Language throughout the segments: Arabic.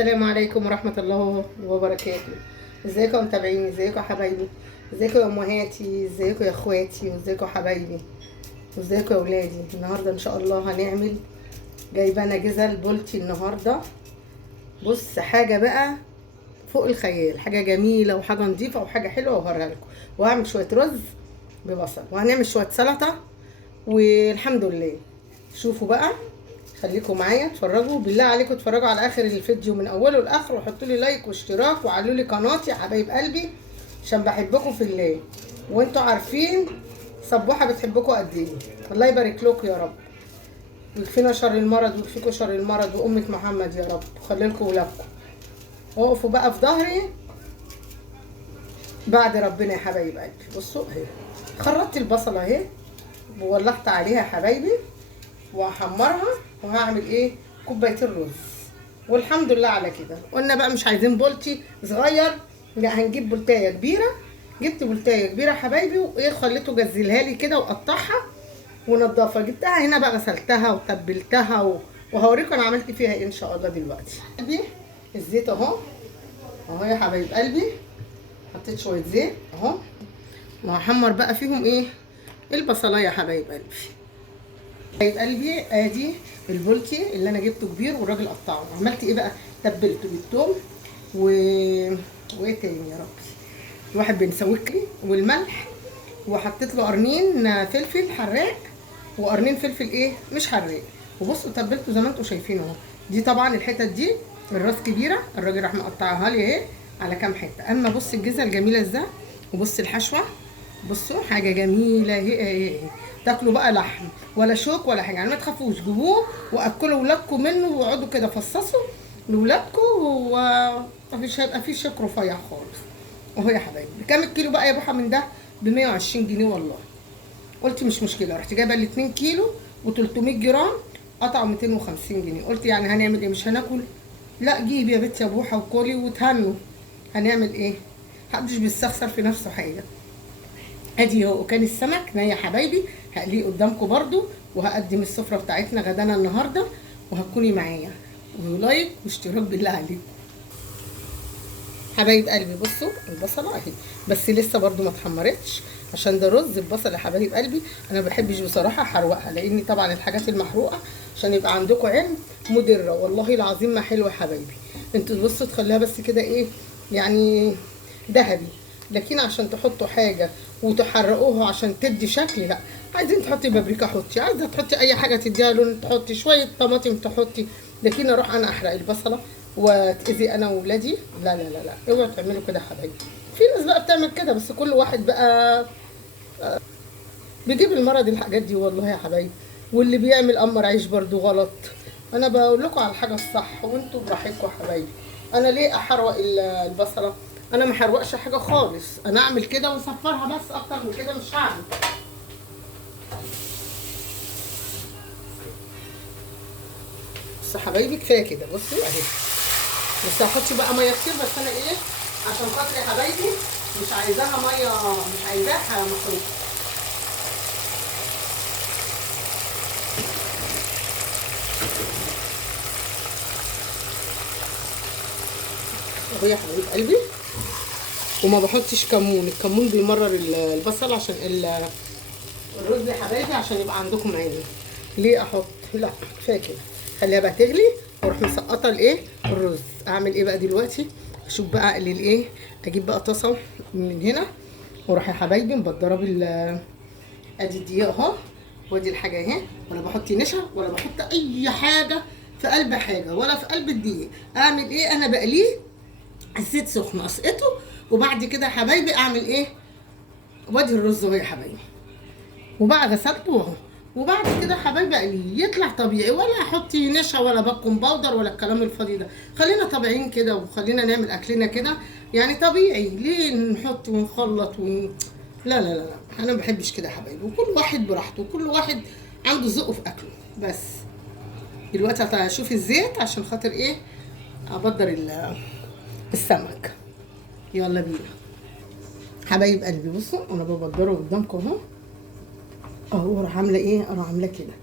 السلام عليكم ورحمة الله وبركاته. ازيكم يا متابعيني، ازيكم يا حبايبي، ازيكم يا امهاتي، ازيكم يا اخواتي، وازيكم يا حبايبي، وازيكم يا ولادي. النهارده ان شاء الله هنعمل جايبه انا جزل بولتي النهارده. بص، حاجه بقى فوق الخيال، حاجه جميله وحاجه نظيفه وحاجه حلوه، وهوريها لكم. وهعمل شويه رز ببصل، وهنعمل شويه سلطه، والحمد لله. شوفوا بقى، خليكم معايا اتفرجوا، بالله عليكم اتفرجوا على اخر الفيديو من اوله لاخره، وحطوا لي لايك واشتراك وعلوا لي قناتي يا حبايب قلبي، عشان بحبكم في الله، وانتوا عارفين صبوحه بتحبكم قد ايه. الله يبارك لكم يا رب، ويكفينا شر المرض ويكفيكم شر المرض وامه محمد يا رب، وخلي لكم ولادكم. وقفوا بقى في ظهري بعد ربنا يا حبايب قلبي. بصوا اهي، خرطت البصله اهي وولعت عليها يا حبايبي، وهحمرها، وهعمل ايه؟ كوبايتين رز. والحمد لله على كده. قلنا بقى مش عايزين بولتي صغير، لا هنجيب بولتايه كبيره. جبت بولتايه كبيره يا حبايبي، وايه خليته جزلها لي كده وقطعها ونضفها. جبتها هنا بقى، غسلتها وتبلتها وهوريكم انا عملت فيها ايه ان شاء الله دلوقتي. قلبي الزيت اهو، اهو يا حبايب قلبي، حطيت شويه زيت اهو، وهحمر بقى فيهم ايه؟ البصلايه يا حبايب قلبي. حبايب قلبي ادي البولتي اللي انا جبته كبير والراجل قطعه. عملت ايه بقى؟ تبلته بالثوم وايه تاني يا ربي، واحد بنسويكلي والملح، وحطيت له قرنين فلفل حراق وقرنين فلفل ايه مش حراق. وبصوا تبلته زي ما انتم شايفين اهو. دي طبعا الحتت دي الراس كبيره، الراجل راح مقطعها لي اهي على كام حته. اما بص الجزه الجميله ازاي، وبص الحشوه، بصوا حاجه جميله اهي. تاكلوا بقى لحم ولا شوك ولا حاجه، يعني ما تخافوش، جيبوه واكلوا ولادكم منه، واقعدوا كده فصصوا لاولادكم، ومفيش هيبقى فيه شوك رفيع خالص اهو يا حبايبي. بكام الكيلو بقى يا بوحه من ده؟ ب 120 جنيه والله. قلت مش مشكله، رحت جايبه ال 2 كيلو و300 جرام، قطعوا 250 جنيه. قلت يعني هنعمل ايه، مش هناكل؟ لا جيبي يا بنتي يا بوحه وكلي وتهنوا. هنعمل ايه؟ محدش بيستخسر في نفسه حاجه. ادي اهو كان السمك ناي يا حبايبي، هقليه قدامكم برضو، وهقدم السفره بتاعتنا غدانا النهارده، وهتكوني معايا، ولايك واشتراك بالله عليكم حبايب قلبي. بصوا البصله اهي، بس لسه برضو ما اتحمرتش، عشان ده رز البصل يا حبايب قلبي. انا ما بحبش بصراحه احروقها، لان طبعا الحاجات المحروقه عشان يبقى عندكم علم مضره، والله العظيم ما حلوه يا حبايبي. انتوا بصوا تخليها بس كده ايه يعني ذهبي، لكن عشان تحطوا حاجه وتحرقوها عشان تدي شكل، لا. عايزين تحطي بابريكا حطي، عايزه تحطي اي حاجه تديها لون تحطي، شويه طماطم تحطي، لكن اروح انا احرق البصله واتاذي انا واولادي؟ لا لا لا لا، اوعوا تعملوا كده يا حبايبي. في ناس بقى بتعمل كده، بس كل واحد بقى بيجيب المرض الحاجات دي والله يا حبايبي. واللي بيعمل قمر عيش برضو غلط. انا بقول لكم على الحاجه الصح، وانتوا براحتكم يا حبايبي. انا ليه احروق البصله؟ انا ما حروقش حاجه خالص، انا اعمل كده واصفرها بس، اكتر من كده مش هعمل. بس يا حبايبي كفايه كده، بصوا اهي. بس هحط بقى ميه كتير، بس انا ايه عشان خاطر يا حبايبي مش عايزاها ميه، مش عايزاها محروقه. اهو يا حبايب قلبي. وما بحطش كمون، الكمون بيمرر البصل عشان الرز يا حبايبي، عشان يبقى عندكم عين. ليه احط؟ لا كفايه كده، خليها بقى تغلي واروح مسقطه الايه الرز. اعمل ايه بقى دلوقتي؟ اشوف بقى اقلي الايه، اجيب بقى طاسه من هنا، واروح يا حبايبي مبدره ادي الدقيق اهو، وادي الحاجه اهي، ولا بحط نشا ولا بحط اي حاجه في قلب حاجه ولا في قلب الدقيق. اعمل ايه؟ انا بقليه الزيت سخن اسقطه، وبعد كده يا حبايبي اعمل ايه؟ وادي الرز اهو يا حبايبي، وبقى غسلته اهو. وبعد كده يا حبايبي اقليه يطلع طبيعي، ولا احطي نشا ولا بكم باودر ولا الكلام الفاضي ده. خلينا طبيعيين كده، وخلينا نعمل اكلنا كده يعني طبيعي. ليه نحط ونخلط لا لا لا لا، انا ما بحبش كده يا حبايبي. وكل واحد براحته، وكل واحد عنده ذوقه في اكله. بس دلوقتي هشوف الزيت عشان خاطر ايه ابدر السمك. يلا بينا حبايب قلبي. بصوا انا ببدره قدامكم اهو، اهو اروح عامله ايه، اروح عامله كده،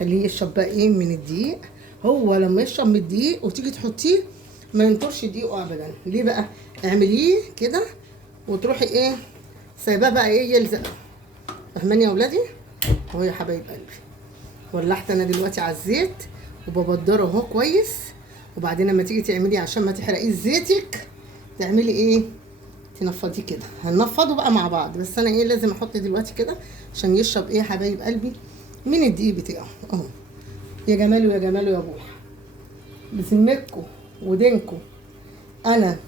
خليه يشرب بقى ايه من الدقيق. هو لما يشرب من الدقيق وتيجي تحطيه ما ينطرش دقيقه ابدا. ليه بقى؟ اعمليه كده وتروحي ايه سايباه بقى ايه يلزق. فاهماني يا ولادي؟ اهو يا حبايب قلبي، ولعت انا دلوقتي على الزيت وببدره اهو كويس. وبعدين لما تيجي تعملي عشان ما تحرقيش زيتك تعملي ايه؟ تنفضيه كده. هننفضه بقى مع بعض، بس انا ايه لازم احط دلوقتي كده عشان يشرب ايه يا حبايب قلبي من الدقيق بتاعه اهو. يا جماله يا جماله يا ابوح، بذمتكم ودينكم انا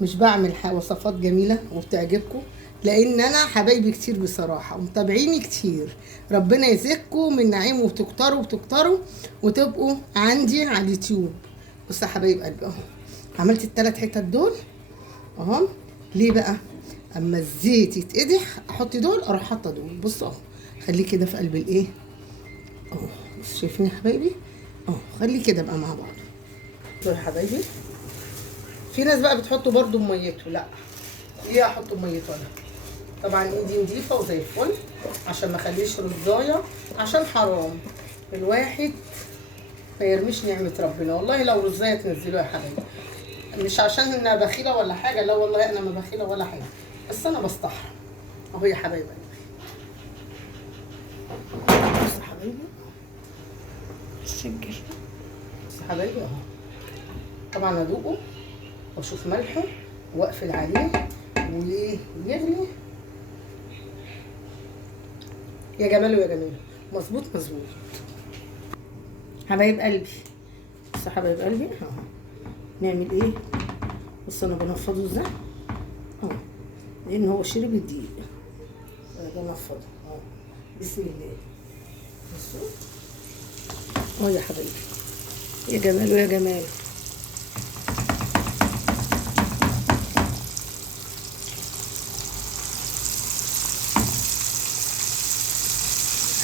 مش بعمل وصفات جميله وبتعجبكم، لان انا حبايبي كتير بصراحه ومتابعيني كتير. ربنا يزيدكم من نعيم وتكتروا وتكتروا وتبقوا عندي على اليوتيوب. بصوا يا حبايب قلبي اهو، عملت الثلاث حتت دول اهو. ليه بقى؟ اما الزيت يتقدح احط دول اروح حاطه دول. بصوا اهو، خليه كده في قلب الايه اهو. بصوا شايفين يا حبايبي اهو، خليه كده بقى مع بعض. بصوا يا حبايبي، في ناس بقى بتحطه برده بميته. لا، ايه احطه بميته انا؟ طبعا ايدي نضيفه وزي الفل عشان ما اخليش رزايه، عشان حرام الواحد ما يرميش نعمه ربنا. والله لو رزايه تنزلوها يا حبايبي، مش عشان انا بخيله ولا حاجه، لا والله انا ما بخيله ولا حاجه، بس انا بستحرم اهو يا حبايبي. بصوا يا حبايبي السجر، بصوا يا حبايبي اهو. طبعا ادوقه واشوف ملحه واقفل عليه وايه يغلي. يا جماله يا جماله، مظبوط مظبوط حبايب قلبي. بصوا يا حبايب قلبي اهو، نعمل ايه؟ بصوا انا بنفضه ازاي اهو، لان هو شرب الدقيق. انا بنفضه اهو بسم الله. بصوا اهو يا حبايبي، يا جماله يا جماله.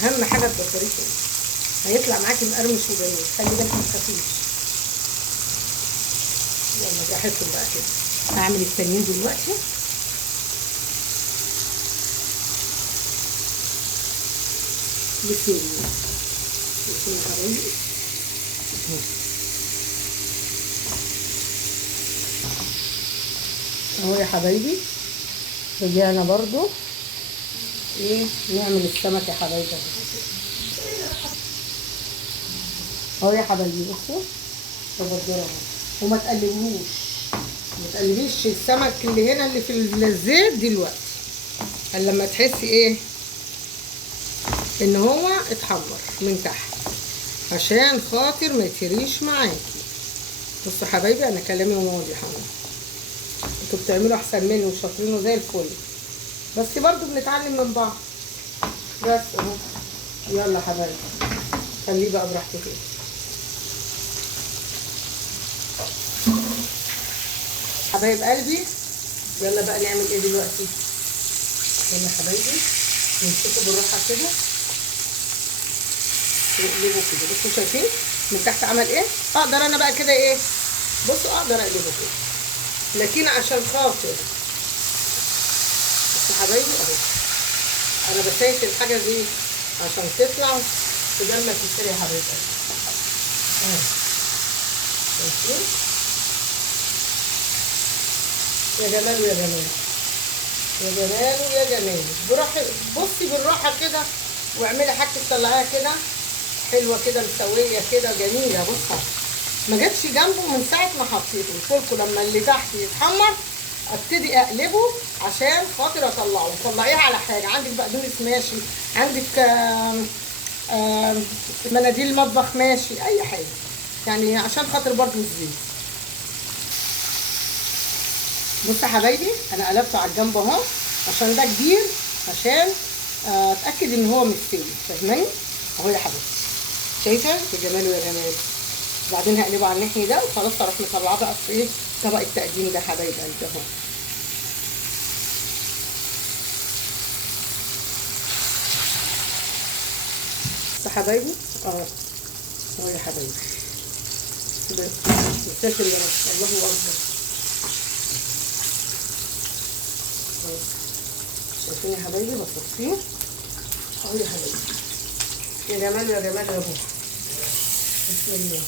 اهم حاجه البطاريه هيطلع معاكي مقرمش وجميل، خلي بالك ما تخافيش. يلا براحتكم بقى كده. هعمل التانيين دلوقتي. بسم الله بسم الله يا حبايبي اهو يا حبايبي. رجعنا برضو ايه نعمل السمك يا حبايبي اهو يا حبايبي. بصوا ببدره اهو، وما تقلبوش، ما تقلبيش السمك اللي هنا اللي في الزيت دلوقتي الا لما تحسي ايه ان هو اتحمر من تحت عشان خاطر ما يتهريش معاكي. بصوا حبايبي انا كلامي واضح اهو، انتوا بتعملوا احسن مني وشاطرين وزي الفل، بس برضو بنتعلم من بعض. بس اهو يلا حبايبي خليه بقى براحته كده. حبايب قلبي يلا بقى نعمل ايه دلوقتي؟ يلا حبايبي نمسكه بالراحه كده ونقلبه كده. بصوا شايفين من تحت عمل ايه؟ اقدر انا بقى كده ايه؟ بصوا اقدر اقلبه كده، لكن عشان خاطر بصوا حبايبي اهو انا بسيت الحاجه دي عشان تطلع تجمل في السريع يا حبايبي اهو. شايفين؟ يا جماله يا جماله يا جماله يا جماله. براحه بصي بالراحه كده واعملي حاجتك طلعيها كده حلوه كده مسويه كده جميله. بصوا ما جاتش جنبه من ساعه ما حطيته. قلت لكم لما اللي تحت يتحمر ابتدي اقلبه عشان خاطر اطلعه. طلعيها على حاجه عندك، بقدونس ماشي، عندك مناديل المطبخ ماشي، اي حاجه يعني عشان خاطر برضه الزيت. بصوا يا حبايبي انا قلبته على الجنب اهو عشان ده كبير، عشان اتاكد ان هو مستوي. فاهماني؟ اهو يا حبيبتي شايفه يا جماله يا جماله. بعدين هقلبه على الناحيه ده وخلاص اروح مطلعاه بقى في ايه طبق التقديم ده حبايب قلبي اهو. بصوا حبايبي اهو اهو يا حبايبي. بس اللي الله اكبر. شايفين يا حبايبي بصفيه اهو يا حبايبي. يا جمال يا جمال يا ابوها. بسم الله.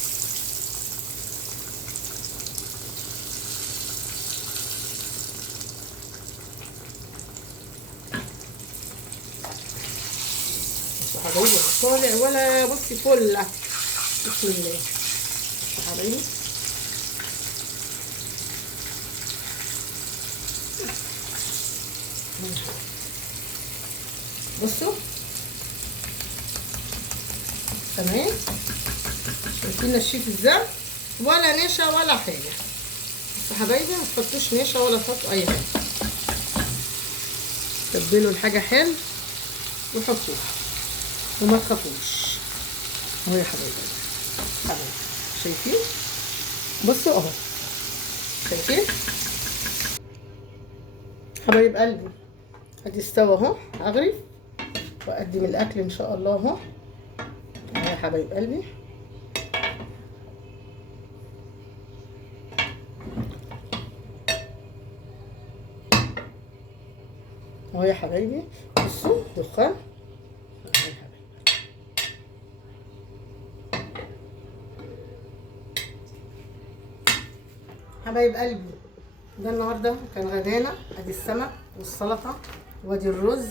حبايبي طالع ولا بصي فل. بسم الله يا حبايبي. بصوا تمام. شايفين الشيف ازاي؟ ولا نشا ولا حاجه. بس حبايبي ما تحطوش نشا ولا تحطوا اي حاجه. تبلوا الحاجه حلو وحطوها وما تخافوش اهو يا حبايبي. شايفين؟ بصوا اهو شايفين حبايب قلبي؟ ادي استوى اهو. اغرف واقدم الاكل ان شاء الله اهو يا حبايب قلبي. اهو يا حبايبي. بصوا دخان حبايب قلبي. ده النهارده كان غدانا. ادي السمك والسلطه وادي الرز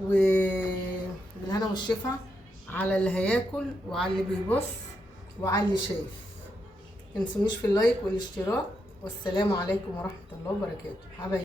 وبالهنا والشفا على اللي هياكل وعلى اللي بيبص وعلى اللي شايف. متنسونيش في اللايك والاشتراك. والسلام عليكم ورحمه الله وبركاته حبايبي.